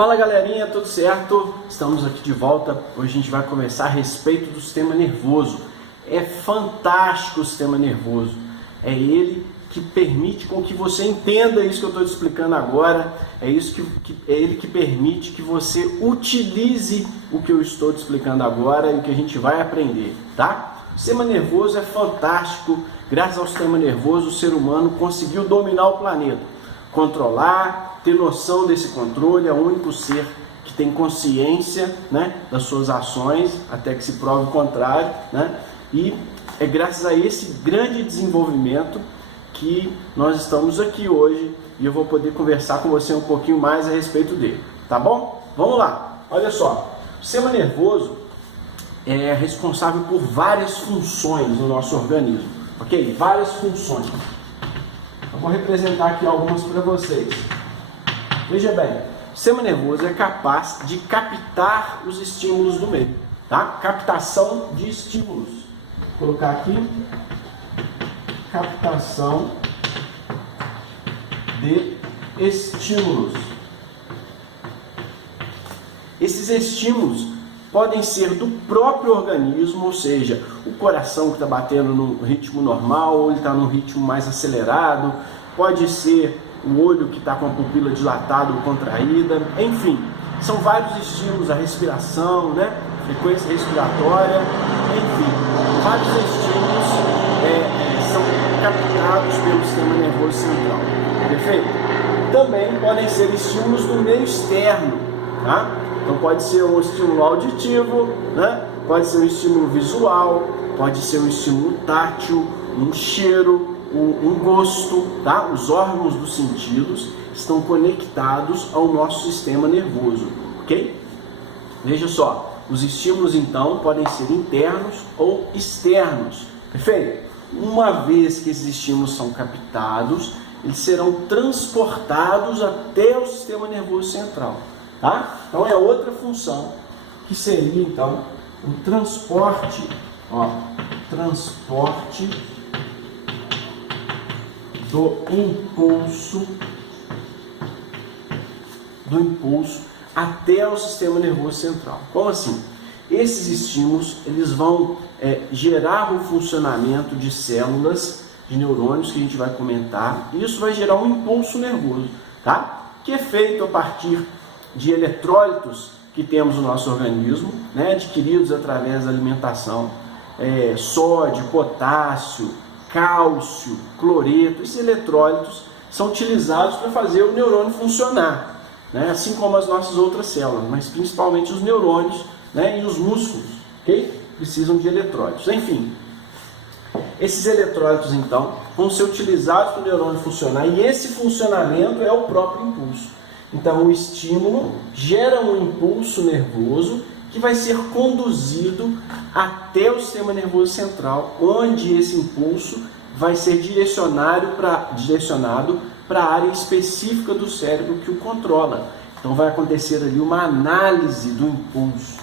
Fala galerinha, tudo certo? Estamos aqui de volta. Hoje a gente vai conversar a respeito do sistema nervoso. É fantástico o sistema nervoso. É ele que permite com que você entenda isso que eu estou te explicando agora. É ele que permite que você utilize o que eu estou te explicando agora e o que a gente vai aprender, tá? O sistema nervoso é fantástico. Graças ao sistema nervoso, o ser humano conseguiu dominar o planeta, controlar, ter noção desse controle. É o único ser que tem consciência, né, das suas ações, até que se prove o contrário, né? E é graças a esse grande desenvolvimento que nós estamos aqui hoje e eu vou poder conversar com você um pouquinho mais a respeito dele, tá bom? Vamos lá, olha só, o sistema nervoso é responsável por várias funções no nosso organismo, ok? Várias funções. Eu vou representar aqui algumas para vocês. Veja bem, o sistema nervoso é capaz de captar os estímulos do meio, tá? Captação de estímulos. Vou colocar aqui, captação de estímulos. Esses estímulos podem ser do próprio organismo, ou seja, o coração que está batendo no ritmo normal, ou ele está num ritmo mais acelerado, pode ser o olho que está com a pupila dilatada ou contraída, enfim, são vários estímulos, a respiração, né? Frequência respiratória, enfim, vários estímulos são captados pelo sistema nervoso central, perfeito? Também podem ser estímulos do meio externo, tá? Então pode ser um estímulo auditivo, né? Pode ser um estímulo visual, pode ser um estímulo tátil, um cheiro, um gosto, tá? Os órgãos dos sentidos estão conectados ao nosso sistema nervoso, ok? Veja só, os estímulos então podem ser internos ou externos, perfeito? Uma vez que esses estímulos são captados, eles serão transportados até o sistema nervoso central, tá? Então é outra função que seria então o transporte, transporte do impulso até o sistema nervoso central. Como assim? Esses estímulos eles vão gerar o funcionamento de células, de neurônios que a gente vai comentar, e isso vai gerar um impulso nervoso, tá? Que é feito a partir de eletrólitos que temos no nosso organismo, né? Adquiridos através da alimentação, sódio, potássio, cálcio, cloreto. Esses eletrólitos são utilizados para fazer o neurônio funcionar, né? Assim como as nossas outras células, mas principalmente os neurônios, né? E os músculos, ok? Precisam de eletrólitos. Enfim, esses eletrólitos então vão ser utilizados para o neurônio funcionar, e esse funcionamento é o próprio impulso. Então o estímulo gera um impulso nervoso que vai ser conduzido até o sistema nervoso central, onde esse impulso vai ser direcionado para a área específica do cérebro que o controla. Então vai acontecer ali uma análise do impulso.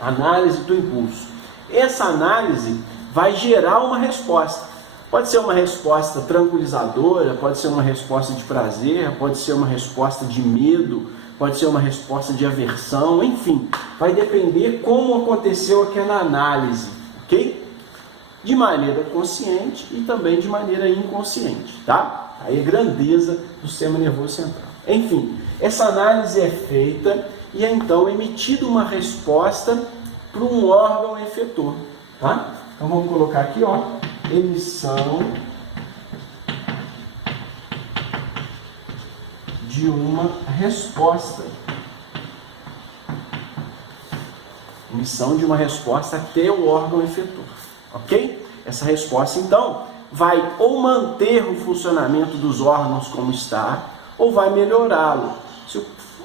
Análise do impulso. Essa análise vai gerar uma resposta. Pode ser uma resposta tranquilizadora, pode ser uma resposta de prazer, pode ser uma resposta de medo, pode ser uma resposta de aversão, enfim, vai depender como aconteceu aquela análise, ok? De maneira consciente e também de maneira inconsciente, tá? Aí a grandeza do sistema nervoso central. Enfim, essa análise é feita e é então emitida uma resposta para um órgão efetor, tá? Então vamos colocar aqui, emissão de uma resposta. Emissão de uma resposta até o órgão efetor, ok? Essa resposta então vai ou manter o funcionamento dos órgãos como está, ou vai melhorá-lo.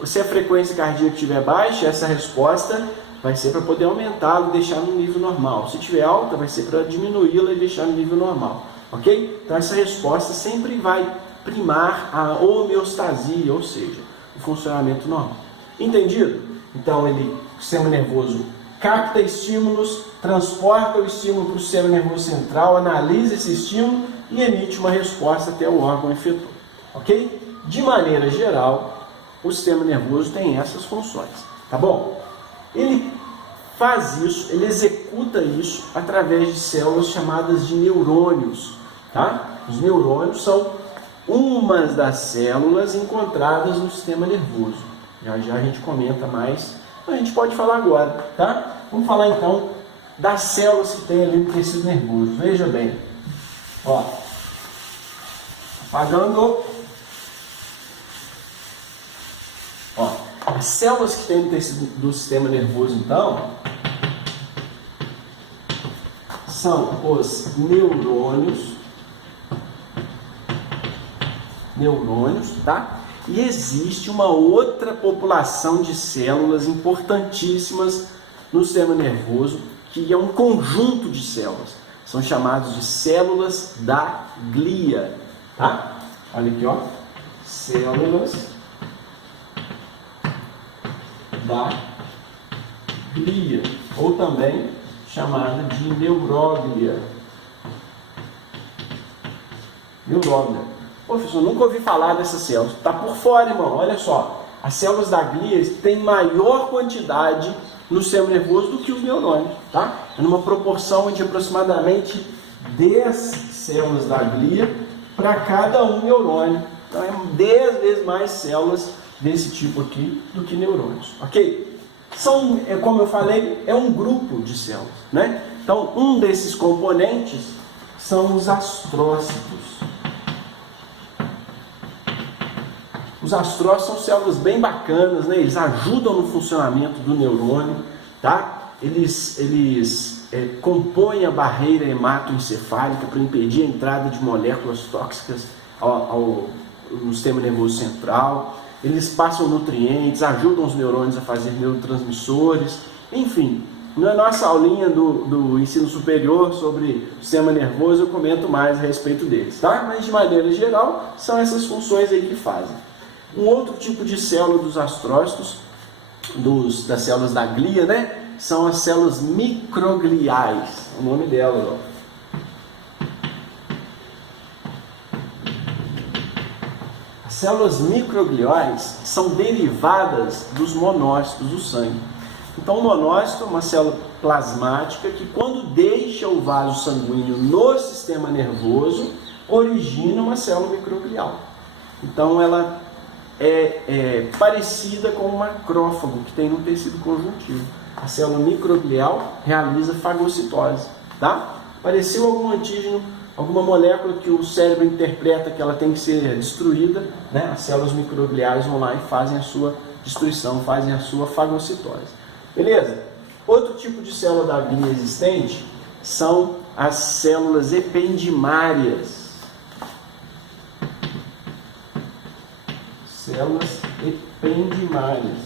Se a frequência cardíaca estiver baixa, essa resposta vai ser para poder aumentá-la e deixar no nível normal. Se estiver alta, vai ser para diminuí-la e deixar no nível normal, ok? Então essa resposta sempre vai primar a homeostasia, ou seja, o funcionamento normal. Entendido? Então o sistema nervoso capta estímulos, transporta o estímulo para o sistema nervoso central, analisa esse estímulo e emite uma resposta até o órgão efetor. Ok? De maneira geral, o sistema nervoso tem essas funções. Tá bom? Ele faz isso, ele executa isso através de células chamadas de neurônios. Tá? Os neurônios são umas das células encontradas no sistema nervoso. Já já a gente comenta mais, a gente pode falar agora, tá? Vamos falar então das células que tem ali no tecido nervoso. Veja bem, ó, apagando, ó, as células que tem no tecido do sistema nervoso então são os neurônios, tá? E existe uma outra população de células importantíssimas no sistema nervoso, que é um conjunto de células. São chamados de células da glia, tá? Olha aqui, ó. Células da glia, ou também chamada de neuróglia. Professor, nunca ouvi falar dessas células. Está por fora, irmão. Olha só. As células da glia têm maior quantidade no sistema nervoso do que os neurônios. Tá? É numa proporção de aproximadamente 10 células da glia para cada um neurônio. Então é 10 vezes mais células desse tipo aqui do que neurônios. Ok? São, como eu falei, é um grupo de células. Né? Então, um desses componentes são os astrócitos. Os astrócitos são células bem bacanas, né? Eles ajudam no funcionamento do neurônio, tá? Eles compõem a barreira hematoencefálica para impedir a entrada de moléculas tóxicas no sistema nervoso central. Eles passam nutrientes, ajudam os neurônios a fazer neurotransmissores, enfim. Na nossa aulinha do ensino superior sobre o sistema nervoso eu comento mais a respeito deles, tá? Mas de maneira geral são essas funções aí que fazem. Um outro tipo de célula dos astrócitos, das células da glia, né? São as células microgliais, o nome delas, ó. As células microgliais são derivadas dos monócitos do sangue. Então, o monócito é uma célula plasmática que, quando deixa o vaso sanguíneo no sistema nervoso, origina uma célula microglial. Então, ela é parecida com o macrófago que tem no tecido conjuntivo. A célula microglial realiza fagocitose, tá? Apareceu algum antígeno, alguma molécula que o cérebro interpreta que ela tem que ser destruída, né? As células microgliais vão lá e fazem a sua destruição, fazem a sua fagocitose. Beleza? Outro tipo de célula da glia existente são as células ependimárias. Células ependimárias.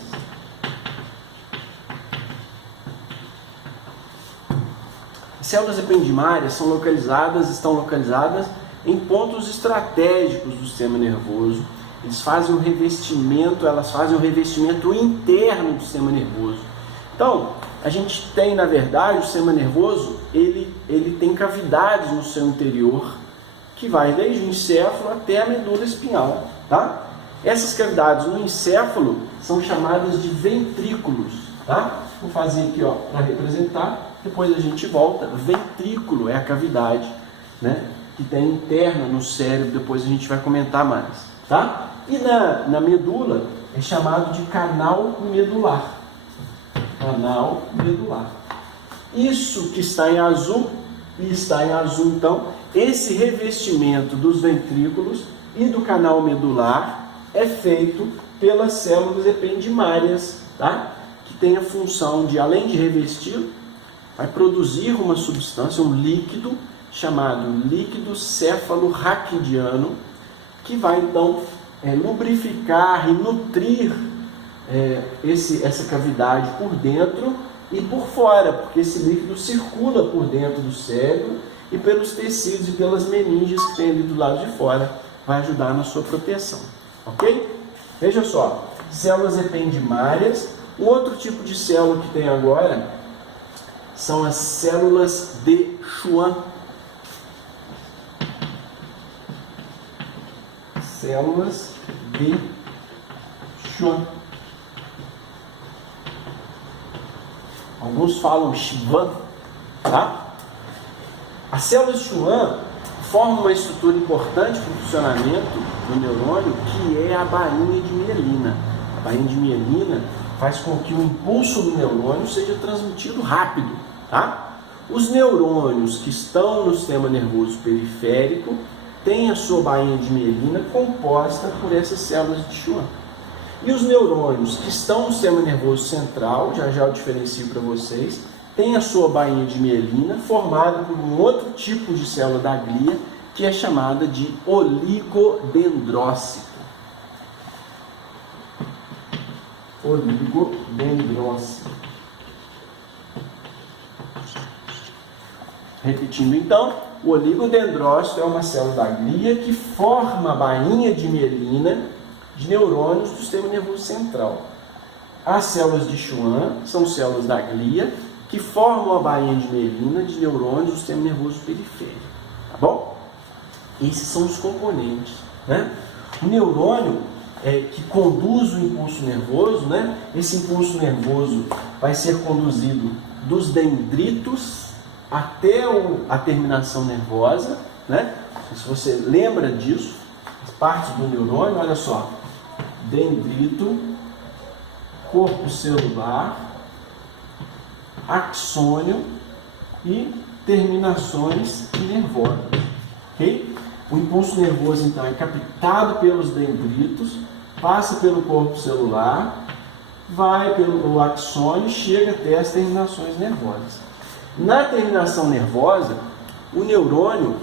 As células ependimárias estão localizadas em pontos estratégicos do sistema nervoso. Elas fazem um revestimento interno do sistema nervoso. Então, a gente tem, na verdade, o sistema nervoso, ele tem cavidades no seu interior, que vai desde o encéfalo até a medula espinhal, tá? Essas cavidades no encéfalo são chamadas de ventrículos, tá? Vou fazer aqui, ó, para representar, depois a gente volta. Ventrículo é a cavidade, né, que tem interna no cérebro, depois a gente vai comentar mais, tá? E na medula é chamado de canal medular. Canal medular. Isso que está em azul, então, esse revestimento dos ventrículos e do canal medular é feito pelas células ependimárias, tá? Que tem a função de, além de revestir, vai produzir uma substância, um líquido, chamado líquido cefalorraquidiano, que vai então lubrificar e nutrir essa cavidade por dentro e por fora, porque esse líquido circula por dentro do cérebro e pelos tecidos e pelas meninges que tem ali do lado de fora, vai ajudar na sua proteção. Ok? Veja só, células ependimárias. Um outro tipo de célula que tem agora são as células de Schwann. Células de Schwann. Alguns falam Schwann, tá? As células de Schwann formam uma estrutura importante para o funcionamento do neurônio, que é a bainha de mielina. A bainha de mielina faz com que o impulso do neurônio seja transmitido rápido, tá? Os neurônios que estão no sistema nervoso periférico têm a sua bainha de mielina composta por essas células de Schwann. E os neurônios que estão no sistema nervoso central, já eu diferencio para vocês, têm a sua bainha de mielina formada por um outro tipo de célula da glia, que é chamada de oligodendrócito. Oligodendrócito. Repetindo então, o oligodendrócito é uma célula da glia que forma a bainha de mielina de neurônios do sistema nervoso central. As células de Schwann são células da glia que formam a bainha de mielina de neurônios do sistema nervoso periférico. Tá bom? Esses são os componentes, né? O neurônio que conduz o impulso nervoso, né? Esse impulso nervoso vai ser conduzido dos dendritos até a terminação nervosa, né? Se você lembra disso, as partes do neurônio, olha só, dendrito, corpo celular, axônio e terminações nervosas, ok? O impulso nervoso então é captado pelos dendritos, passa pelo corpo celular, vai pelo axônio e chega até as terminações nervosas. Na terminação nervosa, o neurônio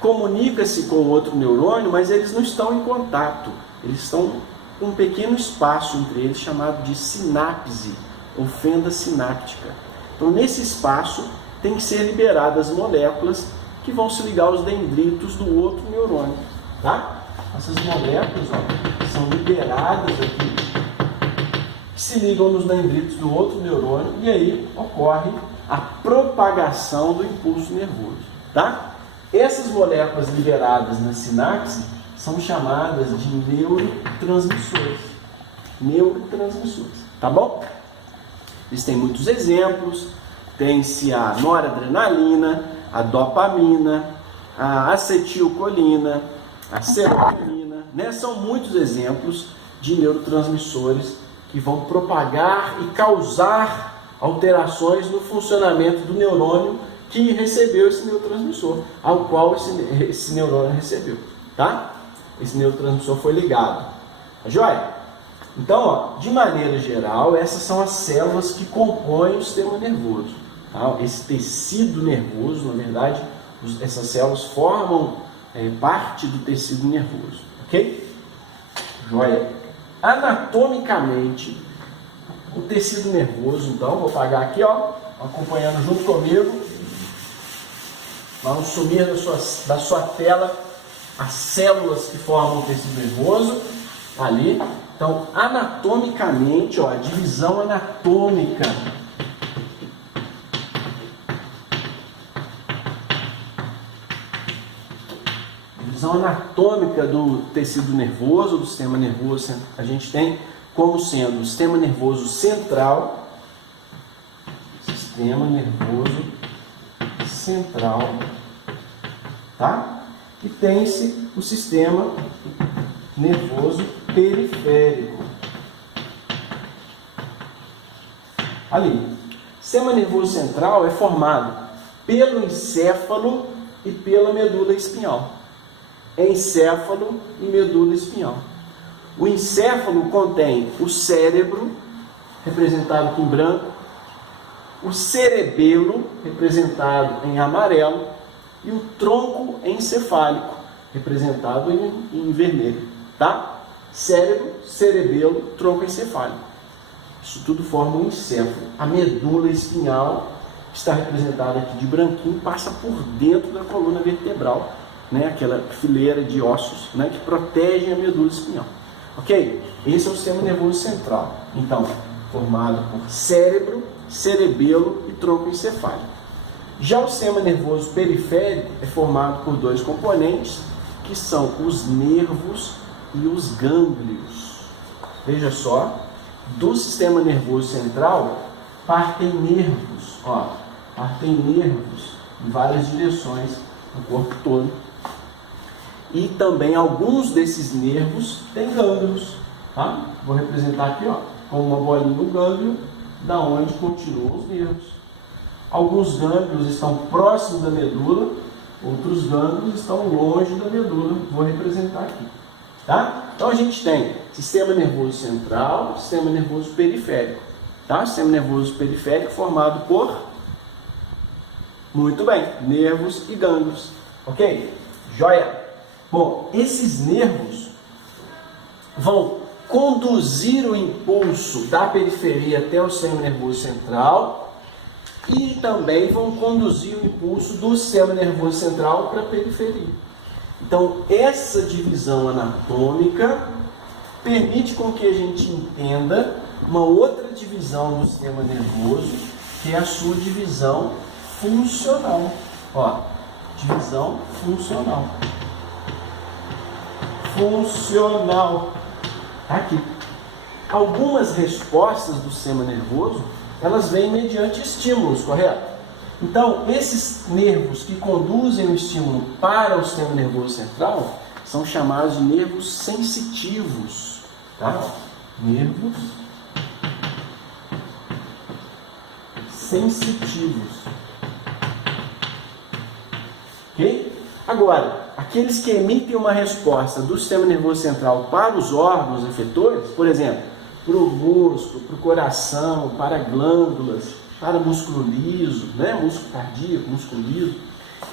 comunica-se com o outro neurônio, mas eles não estão em contato. Eles estão com um pequeno espaço entre eles chamado de sinapse ou fenda sináptica. Então, nesse espaço tem que ser liberadas moléculas que vão se ligar aos dendritos do outro neurônio, tá? Essas moléculas, ó, são liberadas aqui, se ligam nos dendritos do outro neurônio e aí ocorre a propagação do impulso nervoso, tá? Essas moléculas liberadas na sinapse são chamadas de neurotransmissores. Neurotransmissores, tá bom? Existem muitos exemplos. Tem-se a noradrenalina, a dopamina, a acetilcolina, a serotonina, né? São muitos exemplos de neurotransmissores que vão propagar e causar alterações no funcionamento do neurônio que recebeu esse neurotransmissor, ao qual esse neurônio recebeu, tá? Esse neurotransmissor foi ligado. Tá joia? Então, ó, de maneira geral, essas são as células que compõem o sistema nervoso. Tá? Esse tecido nervoso, na verdade, essas células formam parte do tecido nervoso. Ok? Joia? Anatomicamente, o tecido nervoso, então, vou apagar aqui, ó, acompanhando junto comigo. Vamos sumir da sua tela as células que formam o tecido nervoso, ali. Então, anatomicamente, ó, a divisão anatômica. Divisão anatômica do tecido nervoso, do sistema nervoso, a gente tem como sendo o sistema nervoso central, sistema nervoso central, tá? E tem-se o sistema nervoso periférico. Ali, o sistema nervoso central é formado pelo encéfalo e pela medula espinhal. Encéfalo e medula espinhal. O encéfalo contém o cérebro, representado aqui em branco, o cerebelo, representado em amarelo, e o tronco encefálico, representado em vermelho. Tá? Cérebro, cerebelo, tronco encefálico. Isso tudo forma um encéfalo. A medula espinhal, que está representada aqui de branquinho, passa por dentro da coluna vertebral, né? Aquela fileira de ossos, né? Que protegem a medula espinhal. Ok? Esse é o sistema nervoso central. Então, formado por cérebro, cerebelo e tronco encefálico. Já o sistema nervoso periférico é formado por dois componentes, que são os nervos e os gânglios. Veja só, do sistema nervoso central partem nervos, partem nervos em várias direções no corpo todo. E também alguns desses nervos têm gânglios, tá? Vou representar aqui, com uma bolinha no gânglio, da onde continuam os nervos. Alguns gânglios estão próximos da medula, outros gânglios estão longe da medula. Vou representar aqui, tá? Então a gente tem sistema nervoso central, sistema nervoso periférico, tá? Sistema nervoso periférico formado por, muito bem, nervos e gânglios, ok? Joia! Bom, esses nervos vão conduzir o impulso da periferia até o sistema nervoso central e também vão conduzir o impulso do sistema nervoso central para a periferia. Então, essa divisão anatômica permite com que a gente entenda uma outra divisão do sistema nervoso, que é a sua divisão funcional. Divisão funcional. Funcional. Tá aqui. Algumas respostas do sistema nervoso, elas vêm mediante estímulos, correto? Então, esses nervos que conduzem o estímulo para o sistema nervoso central são chamados de nervos sensitivos, tá? Nervos sensitivos. Ok? Agora, aqueles que emitem uma resposta do sistema nervoso central para os órgãos efetores, por exemplo, para o músculo, para o coração, para glândulas, para músculo liso, músculo cardíaco, músculo liso,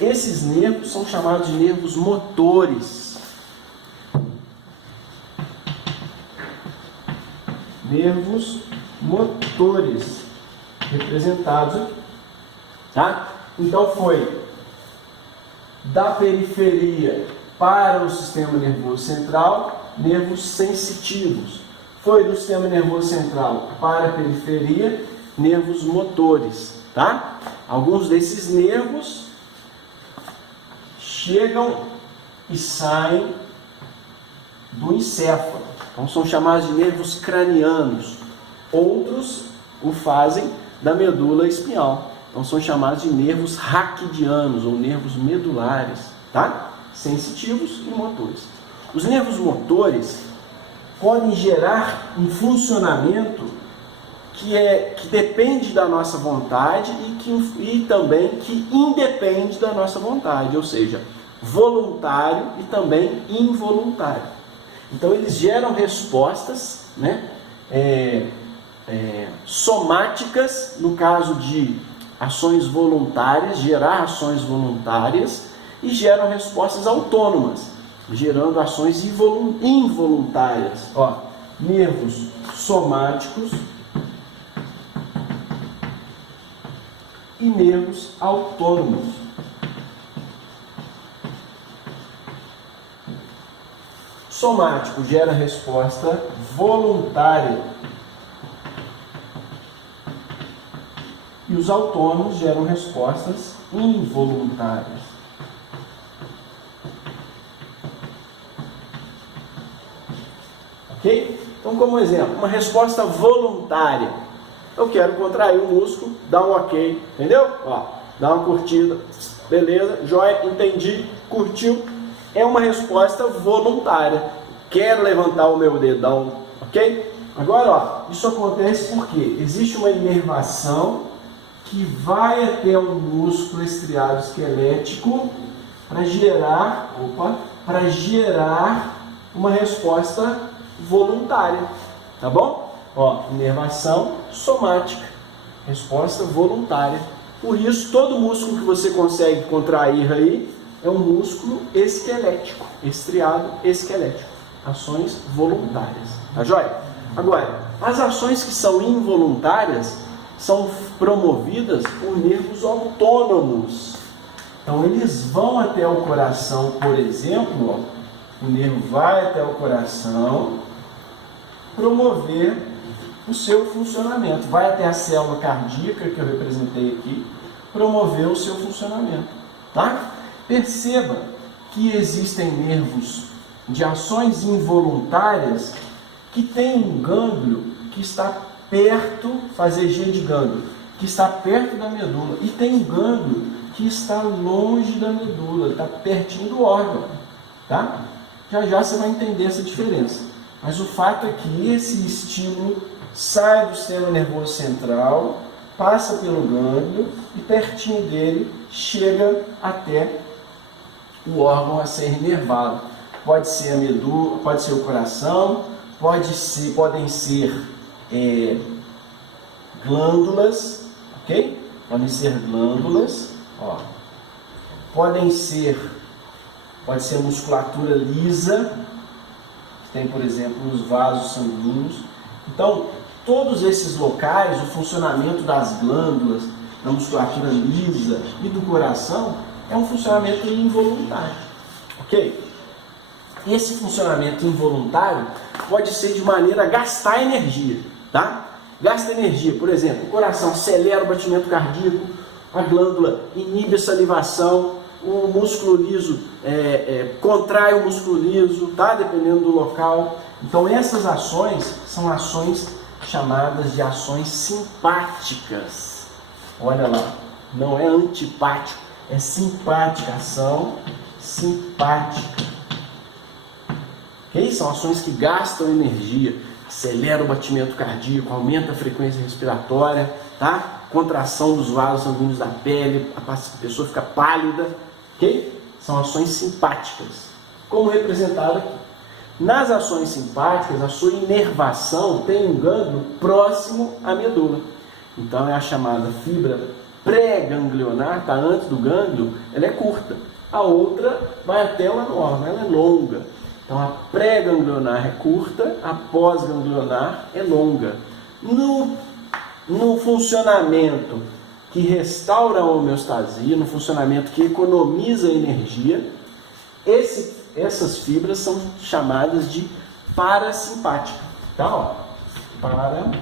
esses nervos são chamados de nervos motores. Nervos motores, representados aqui, tá? Então foi da periferia para o sistema nervoso central, nervos sensitivos. Foi do sistema nervoso central para a periferia, nervos motores, tá? Alguns desses nervos chegam e saem do encéfalo, então são chamados de nervos cranianos. Outros o fazem da medula espinhal, então são chamados de nervos raquidianos ou nervos medulares, tá? Sensitivos e motores. Os nervos motores podem gerar um funcionamento que depende da nossa vontade e também que independe da nossa vontade, ou seja, voluntário e também involuntário. Então eles geram respostas, somáticas, no caso de ações voluntárias, gerar ações voluntárias, e geram respostas autônomas, gerando ações involuntárias. Nervos somáticos e nervos autônomos. Somático gera resposta voluntária e os autônomos geram respostas involuntárias. Ok? Então, como exemplo, uma resposta voluntária. Eu quero contrair o músculo, dá um ok, entendeu? Dá uma curtida, beleza, joia, entendi, curtiu. É uma resposta voluntária. Quero levantar o meu dedão, ok? Agora, isso acontece porque existe uma inervação que vai até um músculo estriado esquelético para gerar uma resposta voluntária, tá bom? Inervação somática, resposta voluntária. Por isso, todo músculo que você consegue contrair aí é um músculo esquelético, estriado esquelético. Ações voluntárias, tá joia? Agora, as ações que são involuntárias são promovidas por nervos autônomos. Então, eles vão até o coração, por exemplo, o nervo vai até o coração promover o seu funcionamento. Vai até a célula cardíaca, que eu representei aqui, promover o seu funcionamento. Tá? Perceba que existem nervos de ações involuntárias que tem um gânglio que está perto, fazer G de gânglio, que está perto da medula, e tem um gânglio que está longe da medula, está pertinho do órgão. Tá? Já já você vai entender essa diferença. Mas o fato é que esse estímulo sai do sistema nervoso central, passa pelo gânglio e pertinho dele chega até o órgão a ser inervado. Pode ser a medula, pode ser o coração, podem ser glândulas, ok? Podem ser glândulas, ó. Pode ser a musculatura lisa, que tem, por exemplo, os vasos sanguíneos. Então, todos esses locais, o funcionamento das glândulas, da musculatura lisa e do coração, é um funcionamento involuntário, ok? Esse funcionamento involuntário pode ser de maneira a gastar energia, tá? Gasta energia, por exemplo, o coração acelera o batimento cardíaco, a glândula inibe a salivação, o músculo liso contrai o músculo liso, tá? Dependendo do local. Então essas ações são ações chamadas de ações simpáticas. Olha lá, não é antipático, é simpática, ação simpática. Okay? São ações que gastam energia, acelera o batimento cardíaco, aumenta a frequência respiratória, tá? Contração dos vasos sanguíneos da pele, a pessoa fica pálida, ok? São ações simpáticas, como representado aqui. Nas ações simpáticas, a sua inervação tem um gânglio próximo à medula. Então é a chamada fibra pré-ganglionar, está antes do gânglio, ela é curta. A outra vai até lá no órgão, ela é longa. Então a pré-ganglionar é curta, a pós-ganglionar é longa. No funcionamento que restaura a homeostasia, no funcionamento que economiza energia, essas fibras são chamadas de parasimpática. Tá? Ó, parasimpática.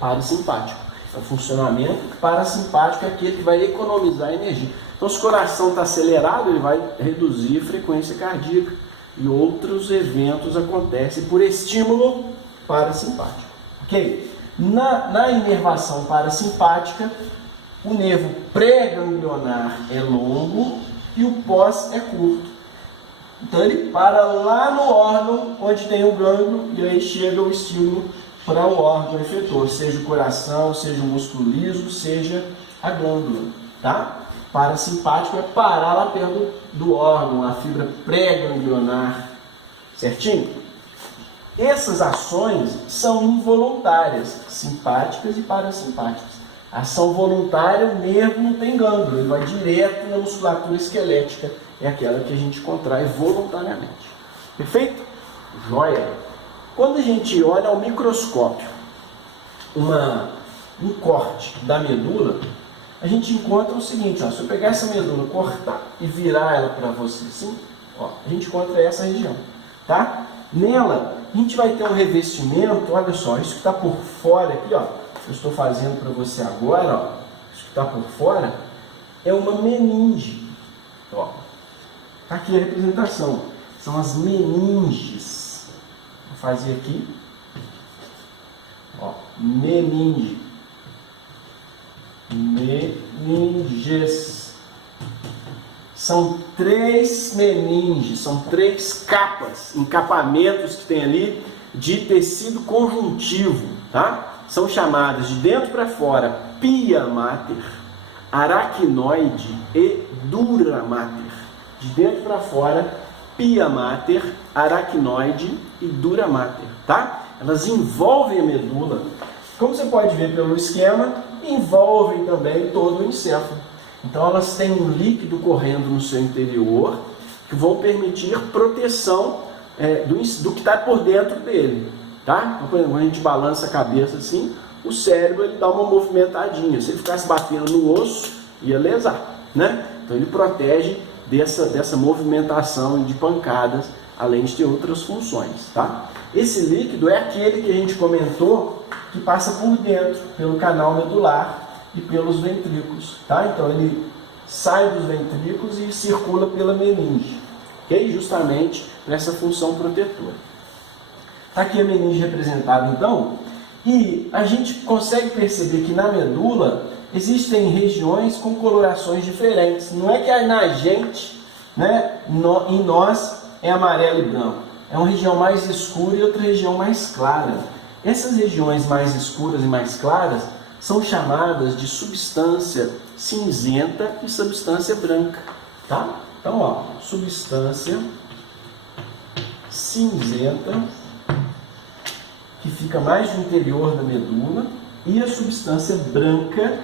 Parasimpático. É o funcionamento parasimpático, é aquele que vai economizar energia. Então, se o coração está acelerado, ele vai reduzir a frequência cardíaca e outros eventos acontecem por estímulo parasimpático. Ok? Na inervação parasimpática, o nervo pré-ganglionar é longo e o pós é curto. Então, ele para lá no órgão onde tem o gânglio e aí chega o estímulo para o órgão efetor, seja o coração, seja o músculo liso, seja a glândula, tá? Parasimpático é parar lá perto do órgão, a fibra pré-ganglionar, certinho? Essas ações são involuntárias, simpáticas e parasimpáticas. A ação voluntária, o nervo não tem gânglio, ele vai direto na musculatura esquelética, é aquela que a gente contrai voluntariamente. Perfeito? Joia! Quando a gente olha ao microscópio um corte da medula, a gente encontra o seguinte, ó, se eu pegar essa medula, cortar e virar ela para você assim, ó, a gente encontra essa região, tá? Nela, a gente vai ter um revestimento, olha só, isso que está por fora aqui, ó, eu estou fazendo para você agora, ó, isso que está por fora, é uma meninge, ó, tá aqui a representação, são as meninges. Vou fazer aqui, ó, meninge, meninges, são 3 meninges, são 3 capas, encapamentos que tem ali de tecido conjuntivo, tá? São chamadas de dentro para fora pia mater, aracnoide e dura mater. De dentro para fora, pia mater, aracnoide e dura mater, tá? Elas envolvem a medula. Como você pode ver pelo esquema, envolvem também todo o encéfalo. Então elas têm um líquido correndo no seu interior que vão permitir proteção do que está por dentro dele, tá? Então, por exemplo, quando a gente balança a cabeça assim, o cérebro ele dá uma movimentadinha. Se ele ficasse batendo no osso, ia lesar, né? Então ele protege dessa movimentação de pancadas, além de ter outras funções, tá? Esse líquido é aquele que a gente comentou que passa por dentro, pelo canal medular e pelos ventrículos, tá? Então ele sai dos ventrículos e circula pela meninge, ok? Justamente para essa função protetora. Está aqui a meninge representada então, e a gente consegue perceber que na medula existem regiões com colorações diferentes. Não é que na gente, né, em nós, é amarelo e branco. É uma região mais escura e outra região mais clara. Essas regiões mais escuras e mais claras são chamadas de substância cinzenta e substância branca, tá? Então, ó, substância cinzenta, que fica mais no interior da medula, e a substância branca,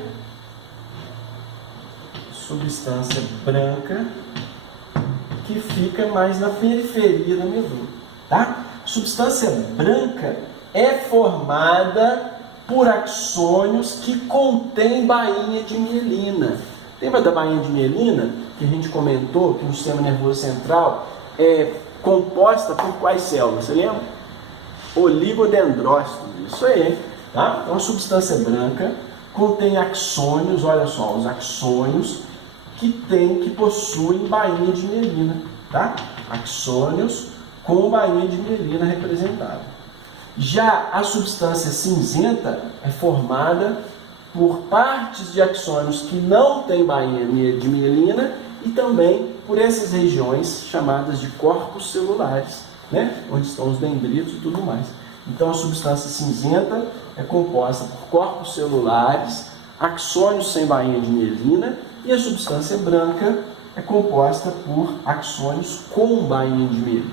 que fica mais na periferia da medula, tá? Substância branca é formada por axônios que contêm bainha de mielina. Lembra da bainha de mielina que a gente comentou que no sistema nervoso central é composta por quais células? Você lembra? Oligodendrócitos, isso aí, tá? Então a substância branca contém axônios, olha só, os axônios que possuem bainha de mielina, tá? Axônios com bainha de mielina representada. Já a substância cinzenta é formada por partes de axônios que não têm bainha de mielina e também por essas regiões chamadas de corpos celulares, né? Onde estão os dendritos e tudo mais. Então a substância cinzenta é composta por corpos celulares, axônios sem bainha de mielina, e a substância branca é composta por axônios com bainha de mielina.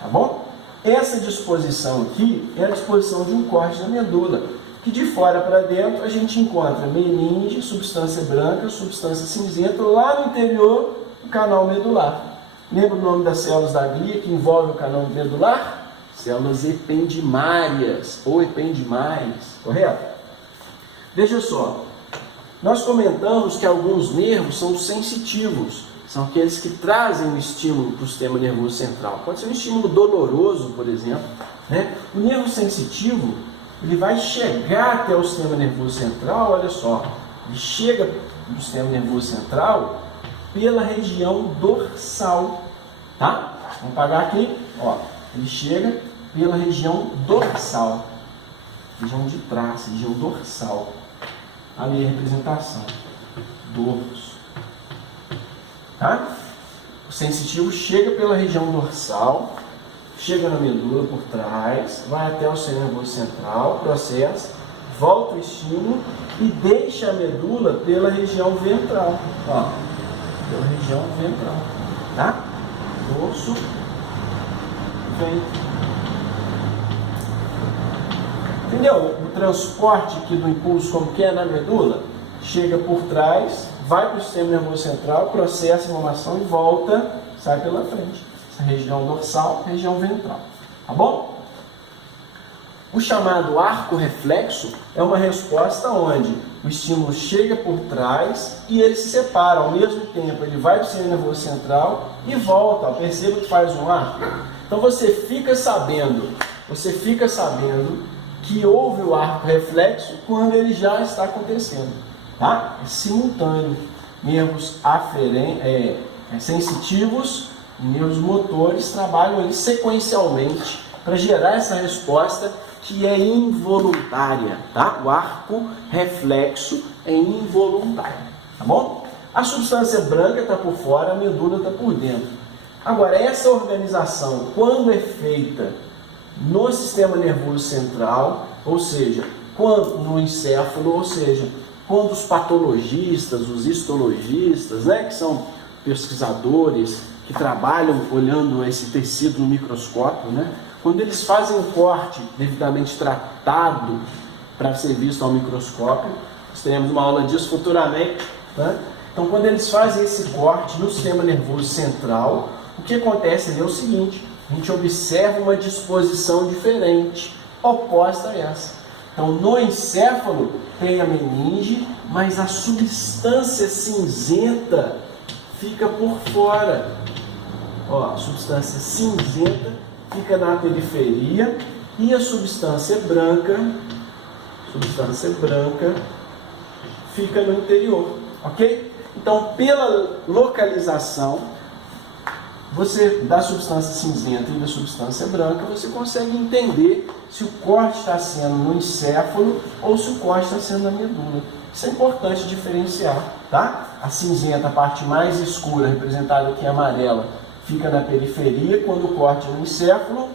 Tá bom? Essa disposição aqui é a disposição de um corte da medula, que de fora para dentro a gente encontra meninge, substância branca, substância cinzenta, lá no interior do canal medular. Lembra o nome das células da glia que envolve o canal medular? Células ependimárias ou ependimais, correto? Veja só, nós comentamos que alguns nervos são sensitivos, são aqueles que trazem o estímulo para o sistema nervoso central. Pode ser um estímulo doloroso, por exemplo, né? O nervo sensitivo, ele vai chegar até o sistema nervoso central, olha só, ele chega no sistema nervoso central pela região dorsal, tá? Vamos pagar aqui, ó, ele chega pela região dorsal, região de trás, região dorsal. Ali a representação, dorso, tá? O sensitivo chega pela região dorsal, chega na medula por trás, vai até o sistema nervoso central, processa, volta o estímulo e deixa a medula pela região ventral, ó, pela região ventral, tá? Dorso, ventro. Entendeu? O transporte aqui do impulso, como que é na medula, chega por trás, vai para o sistema nervoso central, processa a informação e volta, sai pela frente. Essa região dorsal, região ventral. Tá bom? O chamado arco reflexo é uma resposta onde o estímulo chega por trás e ele se separa. Ao mesmo tempo, ele vai para o sistema nervoso central e volta. Perceba que faz um arco. Então você fica sabendo que houve o arco reflexo quando ele já está acontecendo, tá? É simultâneo. Nervos sensitivos e nervos motores trabalham eles sequencialmente para gerar essa resposta que é involuntária, tá? O arco reflexo é involuntário, tá bom? A substância branca está por fora, a medula está por dentro. Agora, essa organização, quando é feita no sistema nervoso central, ou seja, quando no encéfalo, ou seja, quando os patologistas, os histologistas, né, que são pesquisadores que trabalham olhando esse tecido no microscópio, né, quando eles fazem um corte devidamente tratado para ser visto ao microscópio, nós teremos uma aula disso futuramente, né? Então, quando eles fazem esse corte no sistema nervoso central, o que acontece ali é o seguinte: a gente observa uma disposição diferente, oposta a essa. Então, no encéfalo tem a meninge, mas a substância cinzenta fica por fora. Ó, a substância cinzenta fica na periferia e a substância branca fica no interior, ok? Então, pela localização da substância cinzenta e da substância branca, você consegue entender se o corte está sendo no encéfalo ou se o corte está sendo na medula. Isso é importante diferenciar, tá? A cinzenta, a parte mais escura, representada aqui em amarela, fica na periferia quando o corte é no encéfalo,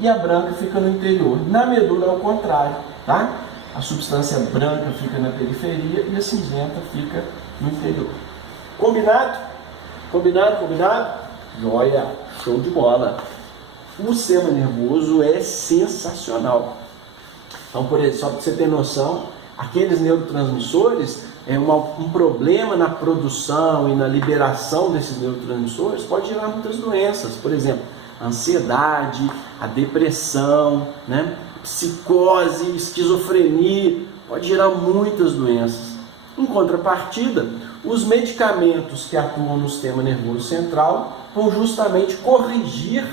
e a branca fica no interior. Na medula é o contrário, tá? A substância branca fica na periferia e a cinzenta fica no interior. Combinado? Combinado? Joia! Show de bola! O sistema nervoso é sensacional. Então, por exemplo, só para você ter noção, aqueles neurotransmissores, um problema na produção e na liberação desses neurotransmissores pode gerar muitas doenças. Por exemplo, a ansiedade, a depressão, né? Psicose, esquizofrenia, pode gerar muitas doenças. Em contrapartida, os medicamentos que atuam no sistema nervoso central vão justamente corrigir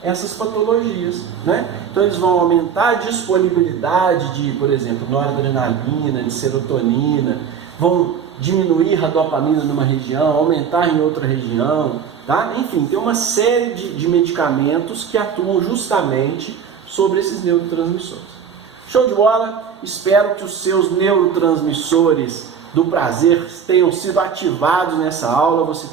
essas patologias, né? Então eles vão aumentar a disponibilidade de, por exemplo, noradrenalina, de serotonina, vão diminuir a dopamina numa região, aumentar em outra região, tá? Enfim, tem uma série de medicamentos que atuam justamente sobre esses neurotransmissores. Show de bola? Espero que os seus neurotransmissores do prazer tenham sido ativados nessa aula. Você